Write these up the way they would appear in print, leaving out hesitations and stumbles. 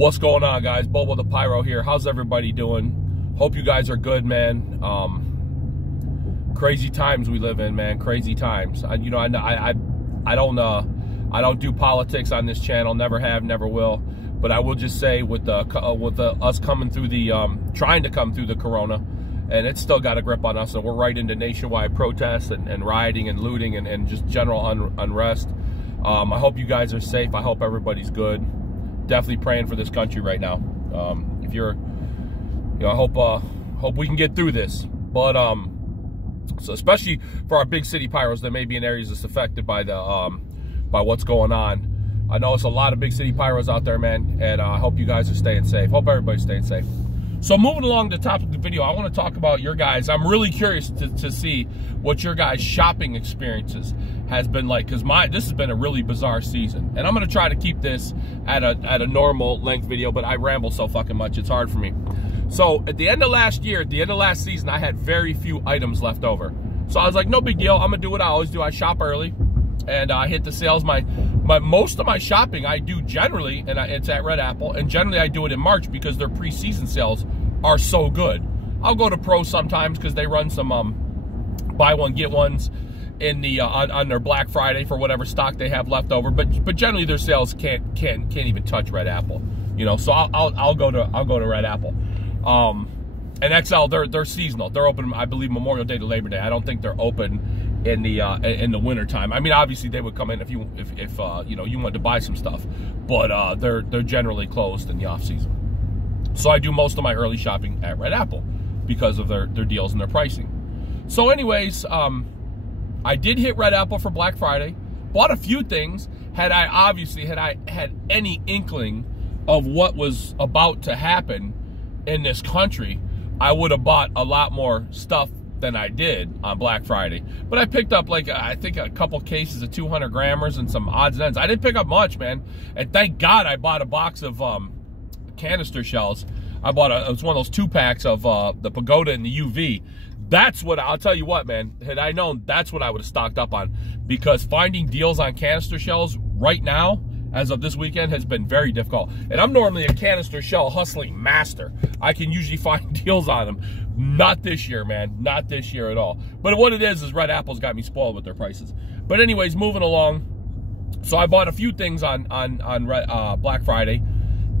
What's going on, guys? Bobo the Pyro here. How's everybody doing? Hope you guys are good, man. Crazy times we live in, man. Crazy times. I don't do politics on this channel. Never have, never will. But I will just say, with us coming through the trying to come through the corona, and it's still got a grip on us, and we're right into nationwide protests and rioting and looting and just general unrest. I hope you guys are safe. I hope everybody's good. Definitely praying for this country right now. If you're, I hope we can get through this. But so especially for our big city pyros that may be in areas that's affected by the by what's going on. I know it's a lot of big city pyros out there, man, and I hope you guys are staying safe. Hope everybody's staying safe. So moving along to the topic of the video, I want to talk about your guys. I'm really curious to see what your guys' shopping experiences has been like, because this has been a really bizarre season, and I'm going to try to keep this at a normal length video, but I ramble so fucking much, it's hard for me. So at the end of last year, at the end of last season, I had very few items left over. So I was like, no big deal. I'm going to do what I always do. I shop early, and I hit the sales. Most of my shopping I do generally, and it's at Red Apple, and generally I do it in March because their pre-season sales are so good. I'll go to Pro sometimes because they run some buy one get ones in the on their Black Friday for whatever stock they have left over. But generally their sales can't even touch Red Apple, you know. So I'll go to Red Apple. And XL, they're seasonal. They're open, I believe, Memorial Day to Labor Day. I don't think they're open in the winter time. I mean, obviously they would come in if you wanted to buy some stuff, but they're generally closed in the off season. So I do most of my early shopping at Red Apple because of their deals and their pricing. So anyways, I did hit Red Apple for Black Friday, bought a few things. Had I had any inkling of what was about to happen in this country, I would have bought a lot more stuff than I did on Black Friday. But I picked up, like, I think a couple cases of 200 grammers and some odds and ends. I didn't pick up much, man. And thank God I bought a box of canister shells. I bought it was one of those 2-packs of the Pagoda and the UV. That's what, I'll tell you what, man, had I known, that's what I would have stocked up on, because finding deals on canister shells right now, as of this weekend, has been very difficult. And I'm normally a canister shell hustling master. I can usually find deals on them. Not this year, man. Not this year at all. But what it is Red Apple's got me spoiled with their prices. But anyways, moving along. So I bought a few things on Black Friday.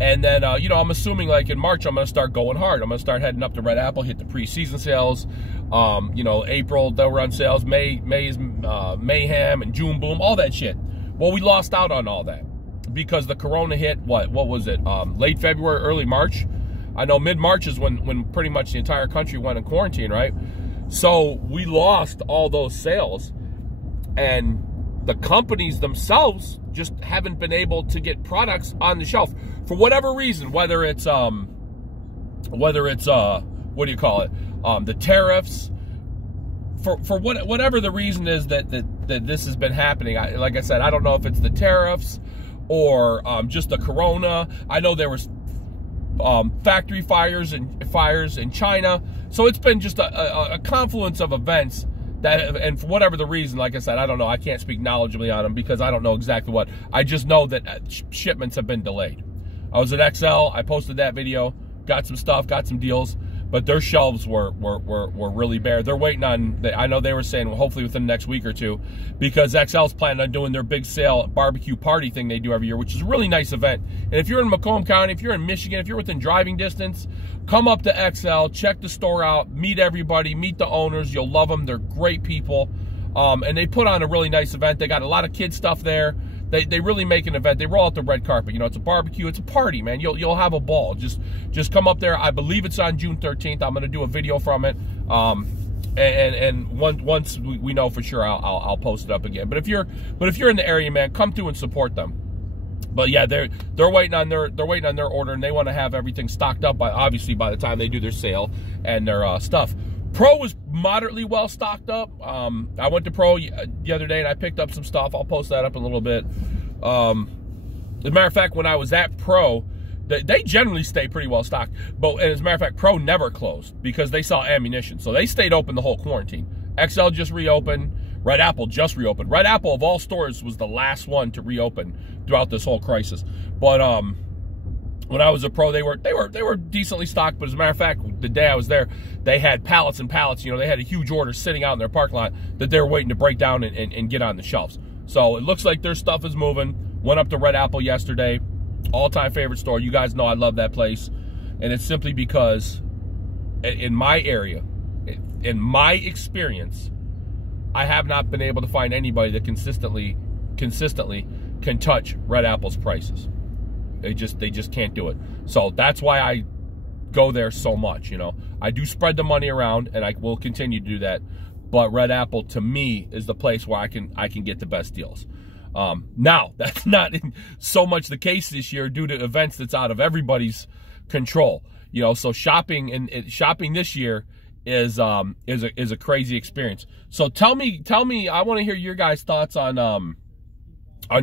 And then, I'm assuming, like, in March, I'm going to start going hard. I'm going to start heading up to Red Apple, hit the pre-season sales. April, they'll run sales. May is Mayhem and June Boom, all that shit. Well, we lost out on all that because the corona hit, what was it, late February, early March? I know mid-March is when pretty much the entire country went in quarantine, right? So we lost all those sales, and the companies themselves just haven't been able to get products on the shelf for whatever reason, whether it's what do you call it, the tariffs, for whatever the reason is that this has been happening. Like I said, I don't know if it's the tariffs or just the corona. I know there was factory fires in China, so it's been just a confluence of events that, and for whatever the reason, like I said, I don't know. I can't speak knowledgeably on them because I don't know exactly what. I just know that shipments have been delayed. I was at XL. I posted that video. Got some stuff. Got some deals. But their shelves were really bare. They're waiting on. I know they were saying, well, hopefully within the next week or two, because XL's planning on doing their big sale barbecue party thing they do every year, which is a really nice event. And if you're in Macomb County, if you're in Michigan, if you're within driving distance, come up to XL, check the store out, meet everybody, meet the owners. You'll love them. They're great people. And they put on a really nice event. They got a lot of kid stuff there. They really make an event. They roll out the red carpet. You know, it's a barbecue. It's a party, man. You'll have a ball. Just come up there. I believe it's on June 13th. I'm going to do a video from it. And once we know for sure, I'll post it up again. But if you're in the area, man, come through and support them. But yeah, they're waiting on their order, and they want to have everything stocked up by the time they do their sale and their stuff. Pro was moderately well stocked up. I went to Pro the other day and I picked up some stuff. I'll post that up in a little bit. As a matter of fact, when I was at Pro, they generally stay pretty well stocked. But as a matter of fact, Pro never closed because they sell ammunition. So they stayed open the whole quarantine. XL just reopened. Red Apple just reopened. Red Apple, of all stores, was the last one to reopen throughout this whole crisis. But when I was a pro, they were decently stocked. But as a matter of fact, the day I was there, they had pallets and pallets. You know, they had a huge order sitting out in their parking lot that they were waiting to break down and get on the shelves. So it looks like their stuff is moving. Went up to Red Apple yesterday. All-time favorite store. You guys know I love that place. And it's simply because in my area, in my experience, I have not been able to find anybody that consistently can touch Red Apple's prices. They just can't do it. So that's why I go there so much, you know. I do spread the money around, and I will continue to do that. But Red Apple, to me, is the place where I can get the best deals. Now, that's not so much the case this year due to events that's out of everybody's control. You know, so shopping this year is a crazy experience. So tell me, I want to hear your guys' thoughts on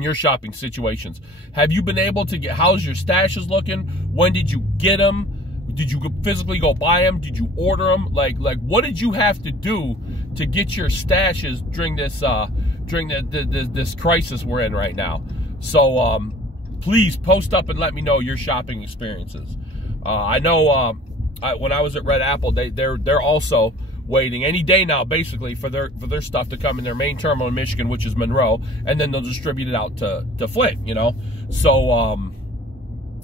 your shopping situations. Have you been able to get, how's your stashes looking? When did you get them? Did you physically go buy them? Did you order them? Like what did you have to do to get your stashes during this this crisis we're in right now? So please post up and let me know your shopping experiences. I know when I was at Red Apple, they're also waiting any day now, basically, for their stuff to come in their main terminal in Michigan, which is Monroe, and then they'll distribute it out to Flint, you know. So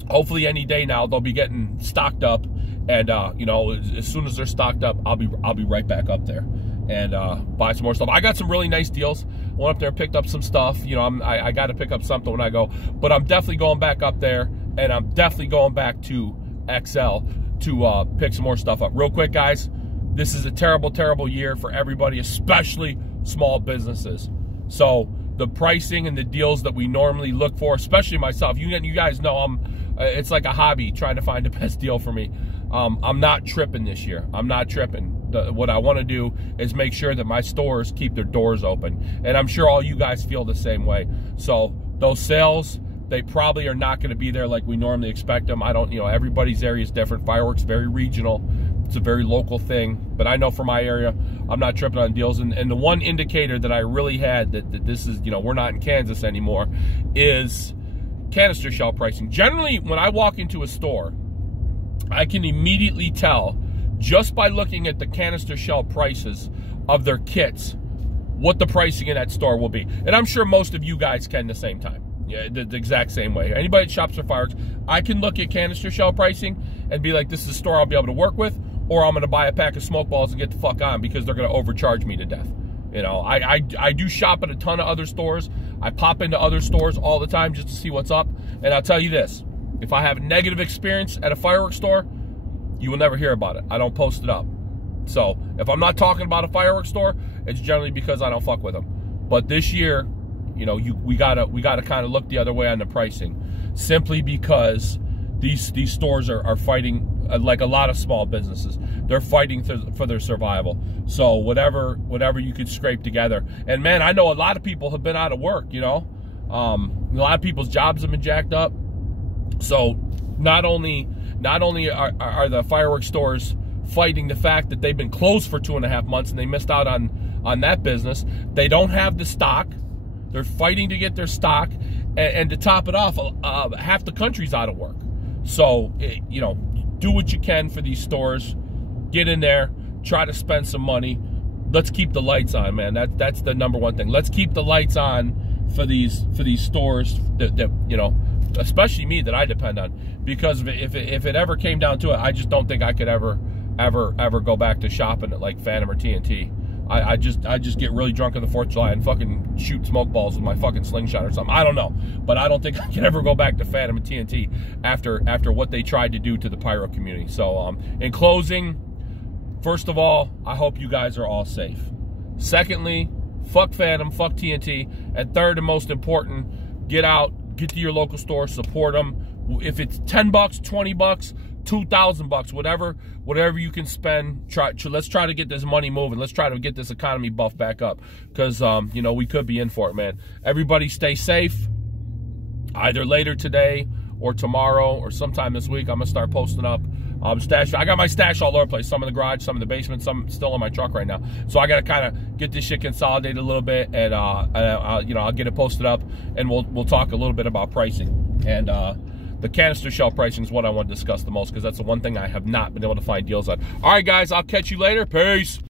hopefully any day now they'll be getting stocked up, and you know, as soon as they're stocked up, I'll be right back up there and buy some more stuff. I got some really nice deals. Went up there and picked up some stuff. You know, I got to pick up something when I go, but I'm definitely going back up there, and I'm definitely going back to XL to pick some more stuff up. Real quick, guys, this is a terrible, terrible year for everybody, especially small businesses. So the pricing and the deals that we normally look for, especially myself, you guys know it's like a hobby trying to find the best deal for me. I'm not tripping this year. I'm not tripping. What I want to do is make sure that my stores keep their doors open. And I'm sure all you guys feel the same way. So those sales, they probably are not going to be there like we normally expect them. I don't, you know, everybody's area is different. Fireworks very regional. It's a very local thing. But I know for my area, I'm not tripping on deals. And the one indicator that I really had that this is, you know, we're not in Kansas anymore, is canister shell pricing. Generally, when I walk into a store, I can immediately tell just by looking at the canister shell prices of their kits what the pricing in that store will be. And I'm sure most of you guys can the same time. Yeah, the exact same way. Anybody that shops for fireworks, I can look at canister shell pricing and be like, this is a store I'll be able to work with, or I'm going to buy a pack of smoke balls and get the fuck on because they're going to overcharge me to death. You know, I do shop at a ton of other stores. I pop into other stores all the time just to see what's up. And I'll tell you this, if I have a negative experience at a fireworks store, you will never hear about it. I don't post it up. So if I'm not talking about a fireworks store, it's generally because I don't fuck with them. But this year, you know, we gotta kind of look the other way on the pricing, simply because these stores are fighting like a lot of small businesses. They're fighting for their survival. So whatever you could scrape together. And man, I know a lot of people have been out of work. You know, a lot of people's jobs have been jacked up. So not only are the fireworks stores fighting the fact that they've been closed for 2.5 months and they missed out on that business, they don't have the stock. They're fighting to get their stock, and to top it off, half the country's out of work. So, you know, do what you can for these stores. Get in there, try to spend some money. Let's keep the lights on, man. That's the number one thing. Let's keep the lights on for these stores that you know, especially me, that I depend on. Because if it ever came down to it, I just don't think I could ever go back to shopping at like Phantom or TNT. I just get really drunk on the 4th of July and fucking shoot smoke balls with my fucking slingshot or something. I don't know. But I don't think I can ever go back to Phantom and TNT after what they tried to do to the pyro community. So in closing, first of all, I hope you guys are all safe. Secondly, fuck Phantom, fuck TNT. And third and most important, get out, get to your local store, support them. If it's $10, $20, $2,000, whatever you can spend, let's try to get this money moving. Let's try to get this economy buff back up, because you know, we could be in for it, man. Everybody stay safe. Either later today or tomorrow or sometime this week, I'm gonna start posting up stash. I got my stash all over the place. Some in the garage, some in the basement, some still in my truck right now. So I gotta kind of get this shit consolidated a little bit, and you know, I'll get it posted up, and we'll talk a little bit about pricing. And the canister shell pricing is what I want to discuss the most, because that's the one thing I have not been able to find deals on. All right, guys, I'll catch you later. Peace.